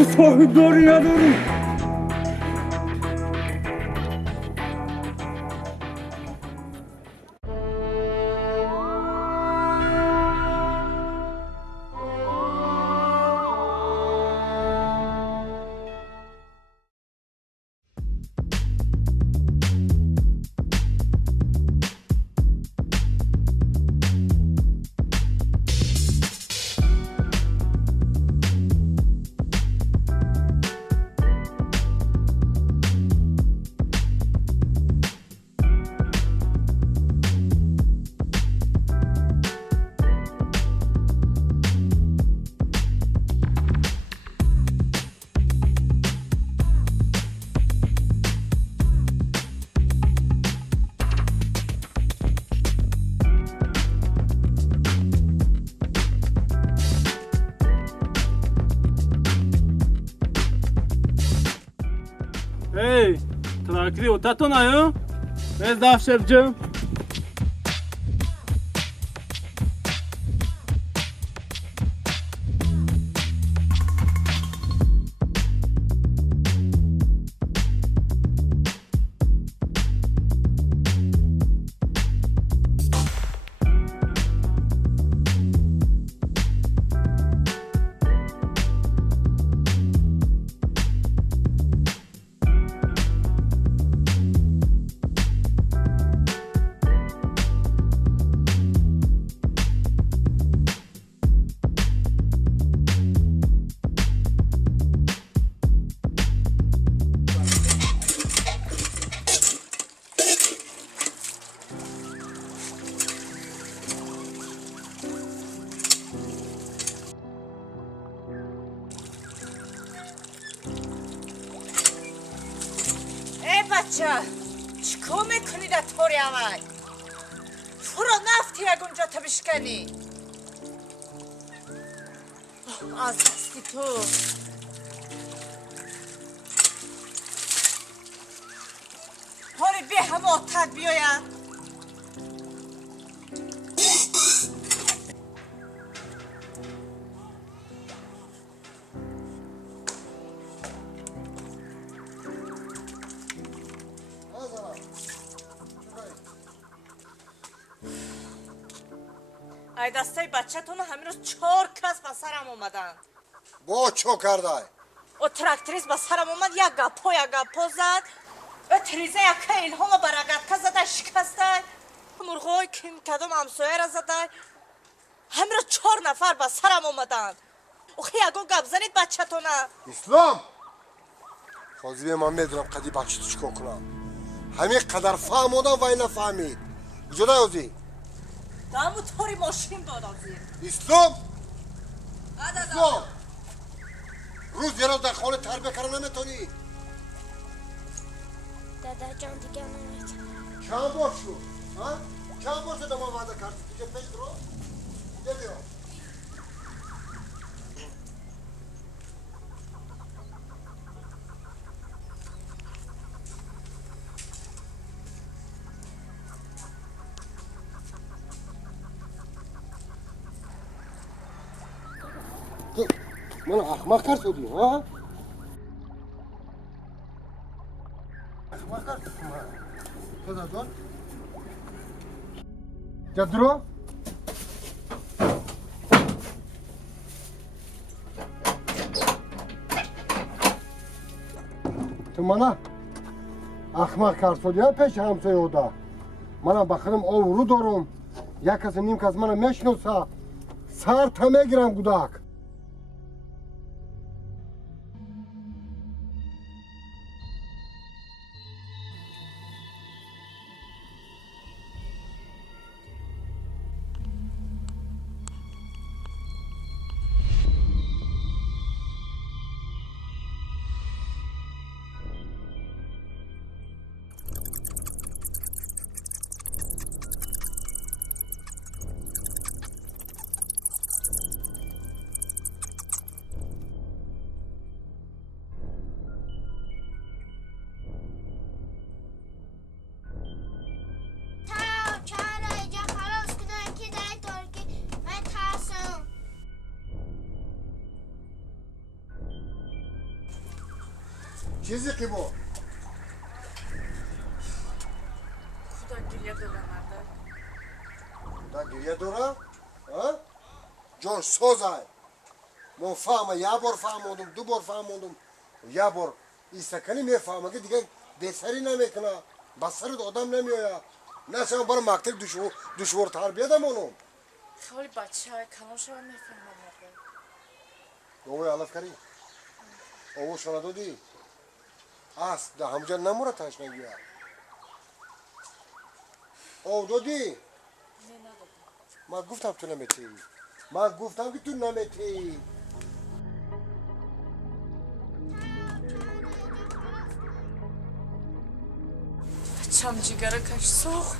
تو ساحبداری نداری. Эй, тракли, вот это на, без давшевджи. چیکار میکنی در طوری عمل؟ فرا نفتی یک اونجا تا بشکنی از دستی تو هاری به همه آتک بیاید ای دسته بچه‌تون همین روز 4 کس به سرم اومدن. با چو کرده؟ او تراکتریست به سرم اومد یک گپا زد. و تریزه یک اینها برگتکه زده شکسته. مرغای کم کدام همسایه را زده. همین روز 4 نفر به سرم اومدن. اوخی یکو گپ زنید بچه‌تون. اسلام خوزی من میدونم قدی بچه تو چیکار کنم. همین قدر فهموندم و این نفهمید. جدا یازی دامو طوری ماشین بادازی اسلام روز یه روز در خانه تربیه کردن نمیتونی دادا جان دیگه نمیتونم کم باش شو کم باش شده ما وعده کردی دیگه پیش رو دیگه بیا من احمق کرد شدی ها احمق کرد خدا دار جدرو تو منه احمق کرد شدی ها پیش همسایه اودا منم بخرم او رو دارم یک کس نیم کس منم میشنوسه سر تا میگیرم گودک چیزی که بو خدا گریه داره مردک. خدا گریه داره؟ جان سوزای من فهمه یه بار فهموندم دو بار فهموندم یه بار این سکنی میفهمه که دیگه بسری نمیکنه بسرت آدم نمیاید نه شما برای مکتب دشوار تربیه دمونم خیلی بچه های کلانش رو میفهمم مردک. اوه علف کری اوه شما دادی است ده همجا نموره تشنگی ها اوه دادی نه ندادم. من گفتم تو نمیتی من گفتم که تو نمیتی بچم جیگره کش سوخت.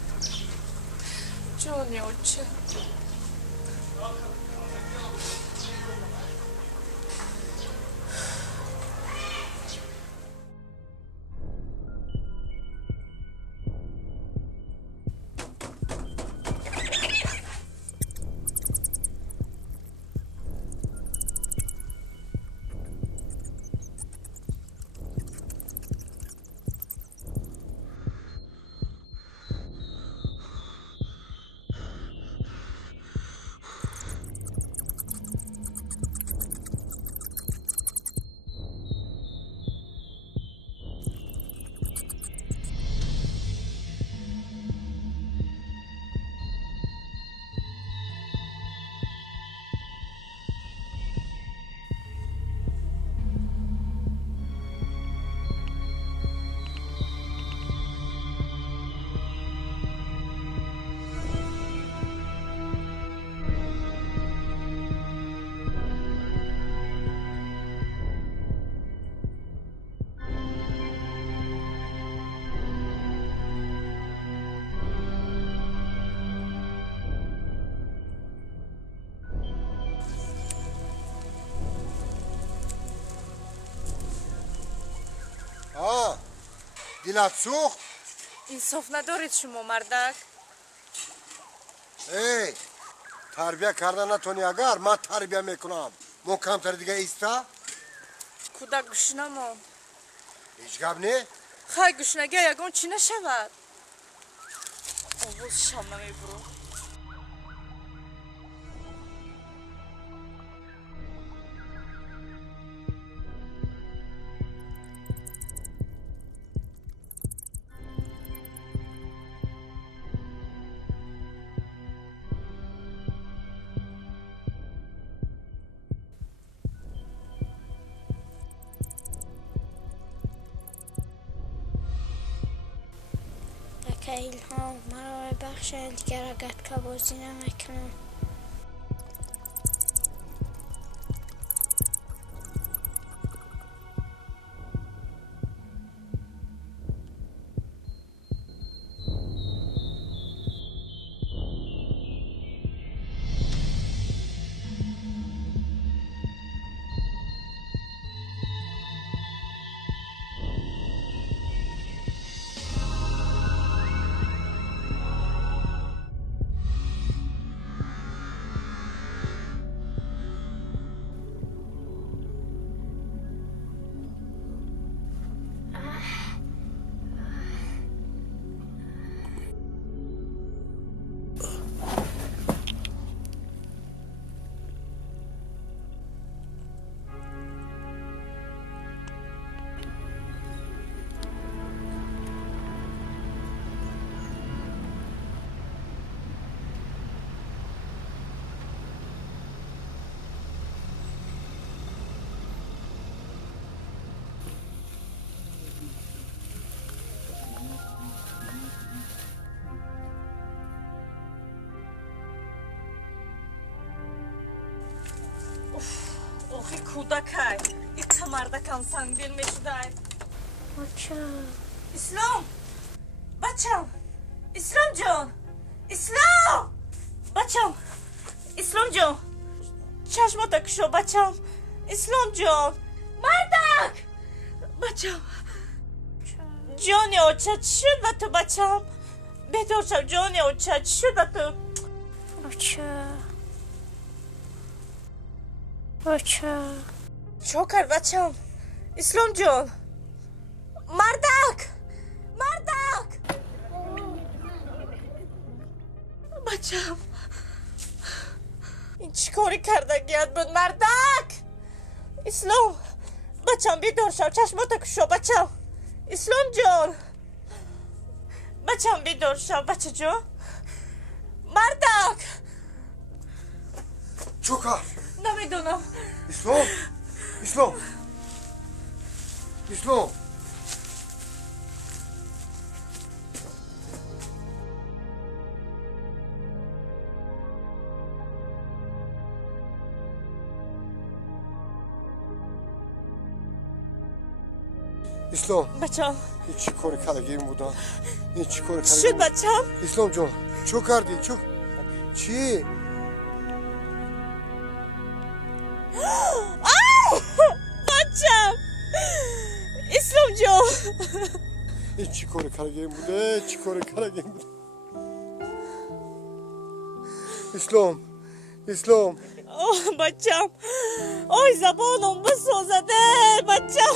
جونی اوچه. دلت سوخت انصاف ندارید شما مردک. ای تربیه کردن نتونی اگر من تربیه میکنم محکمتر دیگه ایستا کودک گوش نمان. هیچ گپ نه خواهی گوشنگی یکون چی نشود. آواز شام نمیبرو. که الهام مرا ببخشید دیگر اگت که بازی نمیکنم. اوخی کودکای این کمردکم سنگدل میشدای. بچه اسلام بچم اسلام جان اسلام بچم اسلام جان چشماتو کشو بچم اسلام جان مردک بچم جانی اوچه چی شد به تو بچم بهتر شد جانی اوچه چی شد به تو بچه چو کرد بچم اسلام جان مردک بچم این چی کاری کردگیت بود مردک اسلام بچم بیدار شو چشماتو کشو بچم اسلام جان بچم بیدار شو بچه جان مردک چوکا نمیدونم اسلام اسلام بچم این چی کار کردگی بودن این چی کار چی شد کردگی بچم اسلام جان چو کردی چی بچم اسلام جان این چی کار کردگی بوده چی کار کردگی بوده اسلام بچم آی زبانم بسوزده بچم